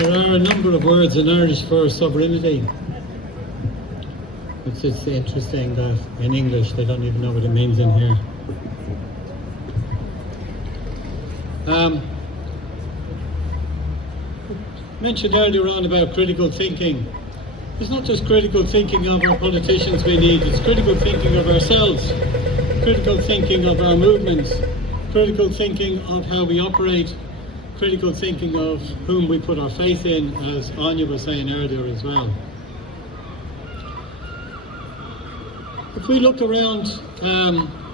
There are a number of words in Irish for sovereignty. It's interesting that in English they don't even know what it means in here. Mentioned earlier on about critical thinking. It's not just critical thinking of our politicians we need, it's critical thinking of ourselves, critical thinking of our movements, critical thinking of how we operate, critical thinking of whom we put our faith in, as Anya was saying earlier as well. If we look around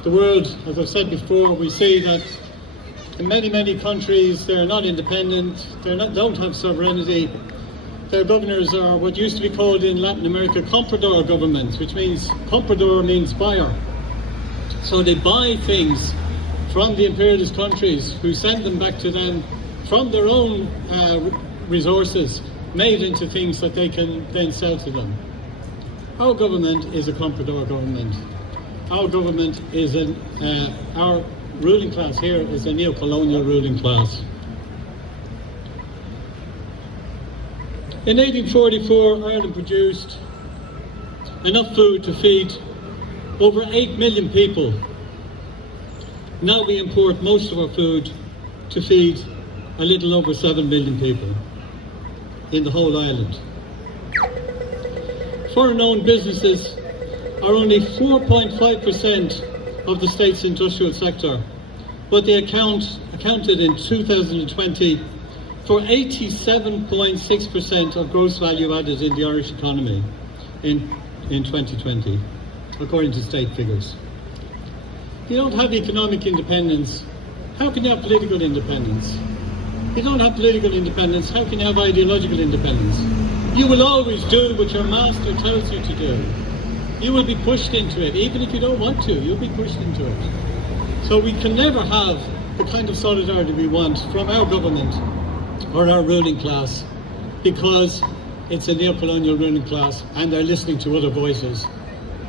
the world, as I've said before, we see that in many countries they're not independent, don't have sovereignty. Their governors are what used to be called in Latin America Comprador governments, which means, Comprador means buyer. So they buy things from the imperialist countries who send them back to them from their own resources, made into things that they can then sell to them. Our government is a Comprador government. Our government is our ruling class here is a neo-colonial ruling class. In 1844, Ireland produced enough food to feed over 8 million people. Now we import most of our food to feed a little over 7 million people in the whole island. Foreign-owned businesses are only 4.5% of the state's industrial sector, but they accounted in 2020 for 87.6% of gross value added in the Irish economy in 2020, according to state figures. If you don't have economic independence, how can you have political independence? If you don't have political independence, how can you have ideological independence? You will always do what your master tells you to do. You will be pushed into it, even if you don't want to, you'll be pushed into it. So we can never have the kind of solidarity we want from our government or our ruling class, because it's a neo-colonial ruling class and they're listening to other voices.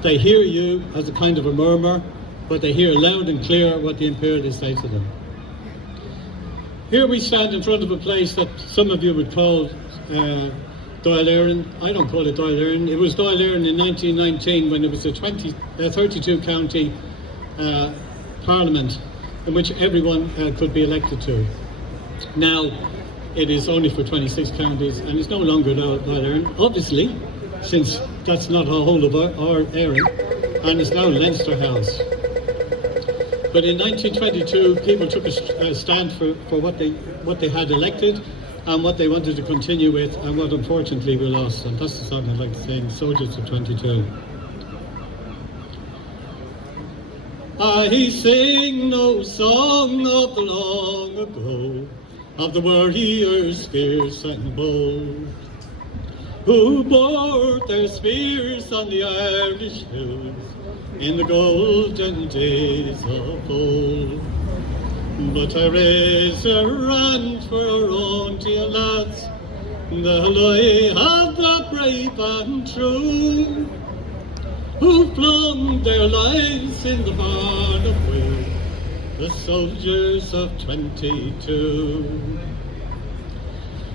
They hear you as a kind of a murmur, but they hear loud and clear what the imperialists say to them. Here we stand in front of a place that some of you would call Dáil Éireann. I don't call it Dáil Éireann. It was Dáil Éireann in 1919 when it was a 32 county parliament in which everyone could be elected to. Now it is only for 26 counties and it's no longer Dáil Éireann, obviously, since that's not a whole of our Éireann, and it's now Leinster House. But in 1922, people took a stand for what they had elected and what they wanted to continue with, and what unfortunately we lost. And that's the song I'd like to sing, Soldiers of 22. I sing no song of the long ago, of the warriors fierce and bold, who bore their spears on the Irish hills in the golden days of old. But I raise a rant for our own dear lads, the loy of the brave and true, who flung their lives in the barn of Will, the soldiers of 22.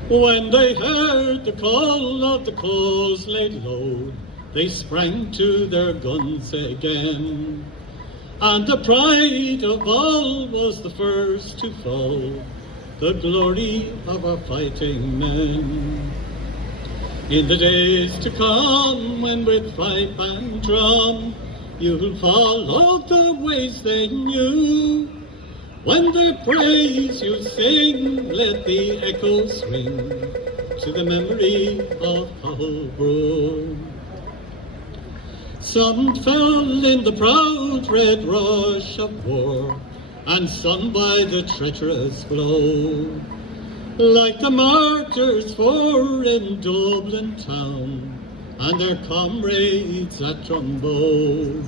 When they heard the call of the coals laid low, they sprang to their guns again, and the pride of all was the first to fall, the glory of our fighting men. In the days to come, when with pipe and drum you'll follow the ways they knew, when their praise you sing, let the echoes ring to the memory of Palestine. Some fell in the proud red rush of war, and some by the treacherous blow, like the martyrs four in Dublin town, and their comrades at Drumbo,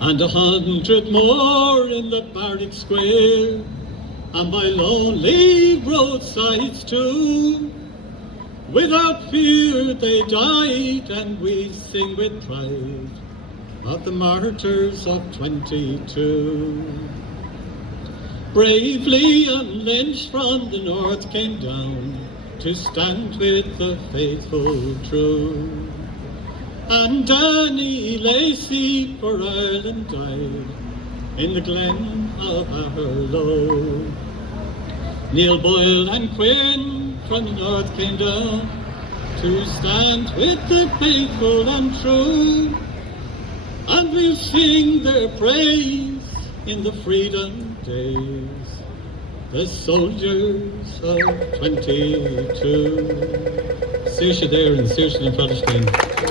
and 100 more in the barrack square, and by lonely roadsides too. Without fear they died, and we sing with pride of the martyrs of 22. Brave Liam Lynch from the north came down to stand with the faithful true. And Danny Lacey for Ireland died in the glen of Aherlow. Neil Boyle and Quinn from the north came down to stand with the faithful and true. And we'll sing their praise in the freedom days, the soldiers of 22. Saoirse there and Saoirse in Palestine.